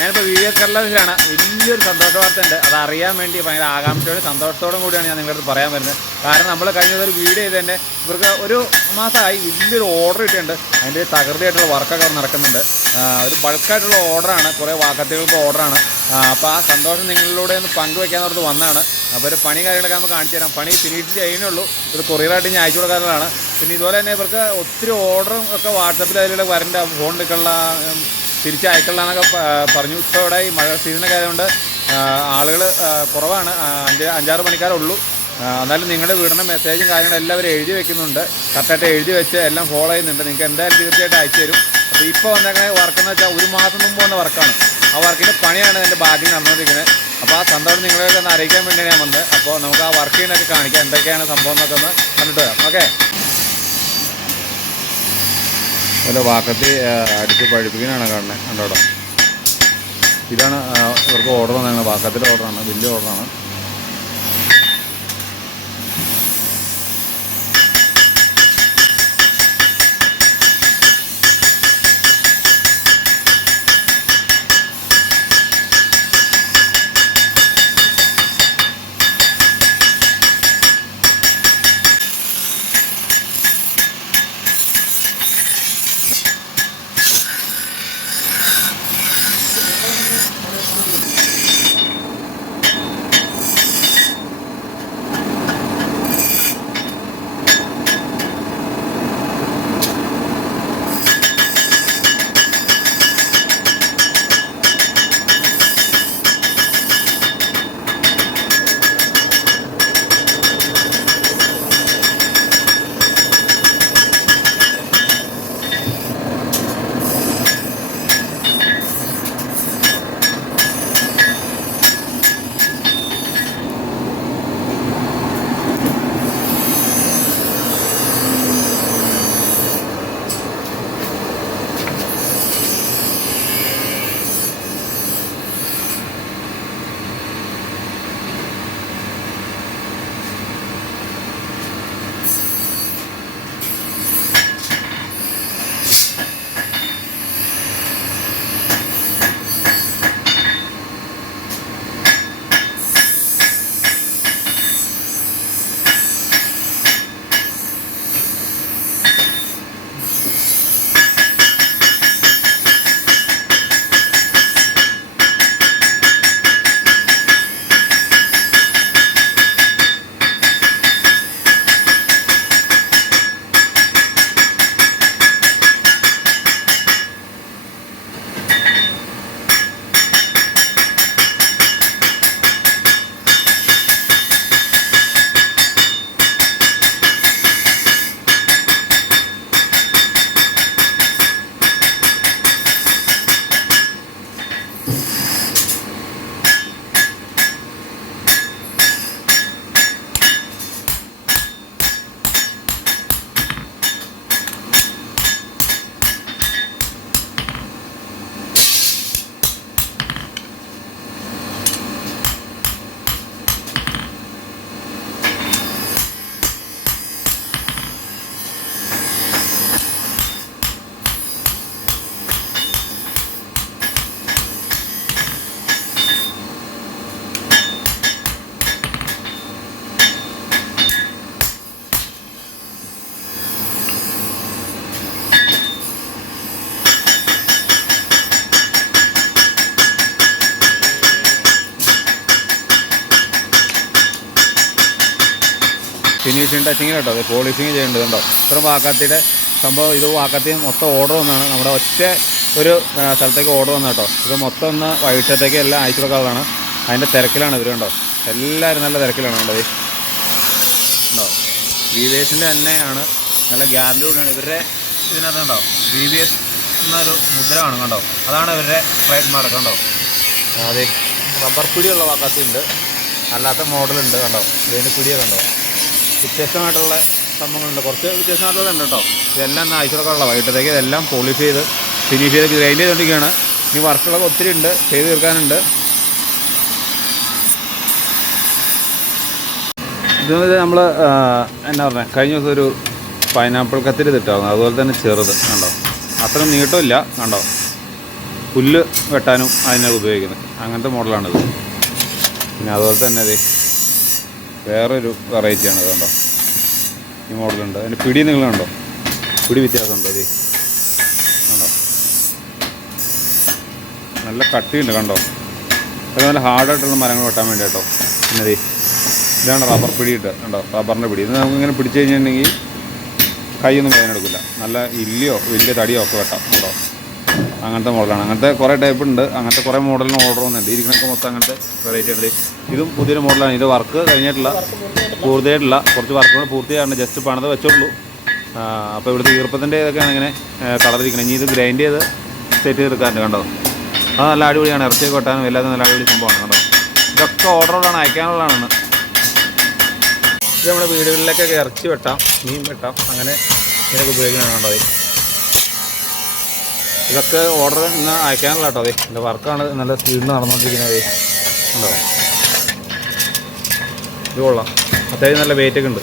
ഞാനിപ്പോൾ വീഡിയോ കള്ളതിലാണ് വലിയൊരു സന്തോഷ വാർത്തയുണ്ട്. അതറിയാൻ വേണ്ടി ഭയങ്കര ആകാംക്ഷയോടെ സന്തോഷത്തോടും കൂടിയാണ് ഞാൻ നിങ്ങളുടെ അടുത്ത് പറയാൻ വരുന്നത്. കാരണം നമ്മൾ കഴിഞ്ഞ ഒരു വീഡിയോ ചെയ്ത് തന്നെ ഇവർക്ക് ഒരു മാസമായി വലിയൊരു ഓർഡർ കിട്ടിയിട്ടുണ്ട്. അതിൻ്റെ തകൃതിയായിട്ടുള്ള വർക്കൊക്കെ നടക്കുന്നുണ്ട്. ഒരു ബൾക്കായിട്ടുള്ള ഓർഡറാണ്, കുറേ വാക്കത്തികൾക്ക് ഓർഡറാണ്. അപ്പോൾ ആ സന്തോഷം നിങ്ങളിലൂടെ ഒന്ന് പങ്കുവയ്ക്കാൻ പറഞ്ഞത് വന്നതാണ്. അപ്പോൾ ഒരു പണി കാര്യങ്ങളൊക്കെ നമുക്ക് കാണിച്ചു തരാം. പണി ഫിനിഷ് ചെയ്യുന്നുള്ളൂ. ഒരു കൊറിയറായിട്ട് ഞാൻ അയച്ചു കൊടുക്കാറുള്ളതാണ്. പിന്നെ ഇതുപോലെ തന്നെ ഇവർക്ക് ഒത്തിരി ഓർഡറും ഒക്കെ വാട്സപ്പിൽ അതിലൂടെ വരേണ്ട ഫോണിലേക്കുള്ള തിരിച്ചയക്കലാന്നൊക്കെ പറഞ്ഞു. ഇപ്പോൾ ഇവിടെ ഈ മഴ സീസണൊക്കെ ആയതുകൊണ്ട് ആളുകൾ കുറവാണ്, 5-6 പണിക്കാരുള്ളൂ. എന്നാലും നിങ്ങളുടെ വീടിൻ്റെ മെസ്സേജും കാര്യങ്ങളും എല്ലാവരും എഴുതി വെക്കുന്നുണ്ട്. കറക്റ്റായിട്ട് എഴുതി വെച്ച് എല്ലാം ഫോളോ ചെയ്യുന്നുണ്ട്. നിങ്ങൾക്ക് എന്തായാലും തീർച്ചയായിട്ടും അയച്ചു തരും. അപ്പോൾ ഇപ്പോൾ വന്നേക്കണ വർക്കെന്ന് വെച്ചാൽ 1 മാസം മുമ്പ് വന്ന വർക്കാണ്. ആ വർക്കിൻ്റെ പണിയാണ് എൻ്റെ ബാക്കിൽ നടന്നുകൊണ്ടിരിക്കുന്നത്. അപ്പോൾ ആ സന്തോഷം നിങ്ങളെയൊക്കെ ഒന്ന് അറിയിക്കാൻ വേണ്ടിയാണ് ഞാൻ വന്നത്. അപ്പോൾ നമുക്ക് ആ വർക്ക് ചെയ്യുന്നതൊക്കെ കാണിക്കാം, എന്തൊക്കെയാണ് സംഭവം എന്നൊക്കെ ഒന്ന് കണ്ടിട്ട് വരാം. ഓക്കെ, അതുപോലെ വാക്കത്തി അടിച്ച് പഴിപ്പിക്കാനാണ് കാണുന്നത്. കണ്ടോട്ടോ, ഇതാണ് ഇവർക്ക് ഓർഡർ വന്നത്. വാക്കത്തിൻ്റെ ഓർഡറാണ്, വലിയ ഓർഡറാണ്. ഫിനിഷിങ് ടച്ചിങ് കേട്ടോ, അത് പോളിഷിങ് ചെയ്യേണ്ടത് കേട്ടോ. ഇത്ര വാക്കാത്തിയുടെ സംഭവം. ഇത് വാക്കാത്തി മൊത്തം ഓർഡർ വന്നതാണ്. നമ്മുടെ ഒറ്റ ഒരു സ്ഥലത്തേക്ക് ഓർഡർ വന്ന കേട്ടോ. ഇത് മൊത്തം ഒന്ന് വൈകിട്ടത്തേക്ക് എല്ലാം അയച്ചു കൊടുക്കാനുള്ളതാണ്. അതിൻ്റെ തിരക്കിലാണ് ഇവർ കണ്ടോ. എല്ലാവരും നല്ല തിരക്കിലാണ് കണ്ടത് ഉണ്ടോ. VVS-ൻ്റെ തന്നെയാണ്, നല്ല ഗ്യാരണ്ടി കൂടിയാണ് ഇവരുടെ. ഇതിനകത്ത് കണ്ടോ VVS എന്നൊരു മുദ്ര കാണും കണ്ടോ. അതാണ് ഇവരുടെ ട്രേഡ് മാർക്ക് കണ്ടോ. അതെ, റബ്ബർ പിടിയുള്ള വാക്കാത്തി ഉണ്ട്, അല്ലാത്ത മോഡലുണ്ട് കണ്ടോ. ഇതിൻ്റെ പിടിയൊക്കെ കണ്ടോ. വ്യത്യസ്തമായിട്ടുള്ള സംഭവങ്ങളുണ്ട്, കുറച്ച് വ്യത്യസ്തമായിട്ടുള്ളത് കേട്ടോ. ഇതെല്ലാം ഒന്ന് അയച്ചുകൊടുക്കാനുള്ള വൈകിട്ടത്തേക്ക് ഇതെല്ലാം പോളിഷ് ചെയ്ത് ഫിനിഷ് ചെയ്ത് ഗ്രൈൻഡ് ചെയ്തുകൊണ്ടിരിക്കുകയാണ്. ഇനി വർക്കുകളൊക്കെ ഒത്തിരി ഉണ്ട്, ചെയ്ത് തീർക്കാനുണ്ട്. ഇത് നമ്മൾ എന്നാ പറഞ്ഞത്, കഴിഞ്ഞ ദിവസം ഒരു പൈനാപ്പിൾ കത്തിരി തിട്ടായിരുന്നു, അതുപോലെ തന്നെ ചെറുത് കണ്ടോ. അത്ര നീട്ടമില്ല കണ്ടോ. പുല്ല് വെട്ടാനും അതിനാണ് ഉപയോഗിക്കുന്നത്. അങ്ങനത്തെ മോഡലാണിത്. പിന്നെ അതുപോലെ തന്നെ അതെ വേറൊരു വെറൈറ്റിയാണിത്. കണ്ടോ ഈ മോഡലുണ്ട്. അതിൻ്റെ പിടി നിങ്ങളുണ്ടോ? പിടി വ്യത്യാസമുണ്ടോ? അതെ കണ്ടോ നല്ല കട്ടിയുണ്ട്. കണ്ടോ അത് നല്ല ഹാർഡായിട്ടുള്ള മരങ്ങൾ വെട്ടാൻ വേണ്ടി കേട്ടോ. പിന്നെ അതെ ഇതാണ് റബ്ബർ പിടിയിട്ട്. കണ്ടോ റബ്ബറിൻ്റെ പിടി. ഇത് നമുക്കിങ്ങനെ പിടിച്ച് കഴിഞ്ഞിട്ടുണ്ടെങ്കിൽ കൈയൊന്നും വേദന എടുക്കില്ല. നല്ല ഇല്ലിയോ വലിയ തടിയോ ഒക്കെ വെട്ടാം. കേട്ടോ അങ്ങനത്തെ മോഡലാണ്. അങ്ങനത്തെ കുറേ ടൈപ്പ് ഉണ്ട്. അങ്ങനത്തെ കുറേ മോഡലിന് ഓർഡർ വന്നിട്ടുണ്ട്. ഇരിക്കണൊക്കെ മൊത്തം അങ്ങനത്തെ വെറൈറ്റി ഉണ്ട്. ഇതും പുതിയൊരു മോഡലാണ്. ഇത് വർക്ക് കഴിഞ്ഞിട്ടില്ല, പൂർത്തിയായിട്ടില്ല. കുറച്ച് വർക്കുകൾ പൂർത്തിയായിട്ടുണ്ട്. ജസ്റ്റ് പണിത് വെച്ചുള്ളൂ. അപ്പോൾ ഇവിടുത്തെ ഈർപ്പത്തിൻ്റെ ഇതൊക്കെയാണ് ഇങ്ങനെ കളറിരിക്കുന്നത്. ഇനി ഇത് ഗ്രൈൻഡ് ചെയ്ത് സെറ്റ് ചെയ്തെടുക്കാറുണ്ട്. കണ്ടോ അത് നല്ല അടിപൊളിയാണ്. ഇറച്ചിയൊക്കെ വെട്ടാനും എല്ലാതും നല്ല അടിപൊളി സംഭവമാണ്. കണ്ടോ ഇതൊക്കെ ഓർഡറുകളാണ്, അയക്കാനുള്ളതാണ്. ഇത് നമ്മുടെ വീടുകളിലേക്കൊക്കെ ഇറച്ചി വെട്ടാം, മീൻ വെട്ടാം, അങ്ങനെ ഇതിനൊക്കെ ഉപയോഗിക്കുന്നതാണ്. കണ്ടോ ഇതൊക്കെ ഓർഡർ ഇന്ന് അയക്കാനുള്ള കേട്ടോ. അതെ എൻ്റെ വർക്കാണ് നല്ല സ്പീഡിൽ നടന്നുകൊണ്ടിരിക്കുന്നത്. ഉണ്ടോ ഇത് കൊള്ളാം. അത്യാവശ്യം നല്ല വെയിറ്റൊക്കെ ഉണ്ട്.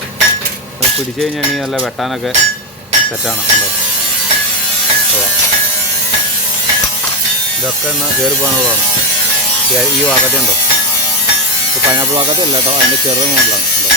അത് പിടിച്ചു കഴിഞ്ഞാൽ നല്ല വെട്ടാനൊക്കെ സെറ്റാണ്. ഉണ്ടോ കൊള്ളാം. ഇതൊക്കെ ഇന്ന് കയറി പോകാനുള്ളതാണ്. ഈ ഭാഗത്തുണ്ടോ പൈനാപ്പിൾ ഭാഗത്തല്ല കേട്ടോ, അതിൻ്റെ ചെറിയ മോഡലാണ്. ഉണ്ടോ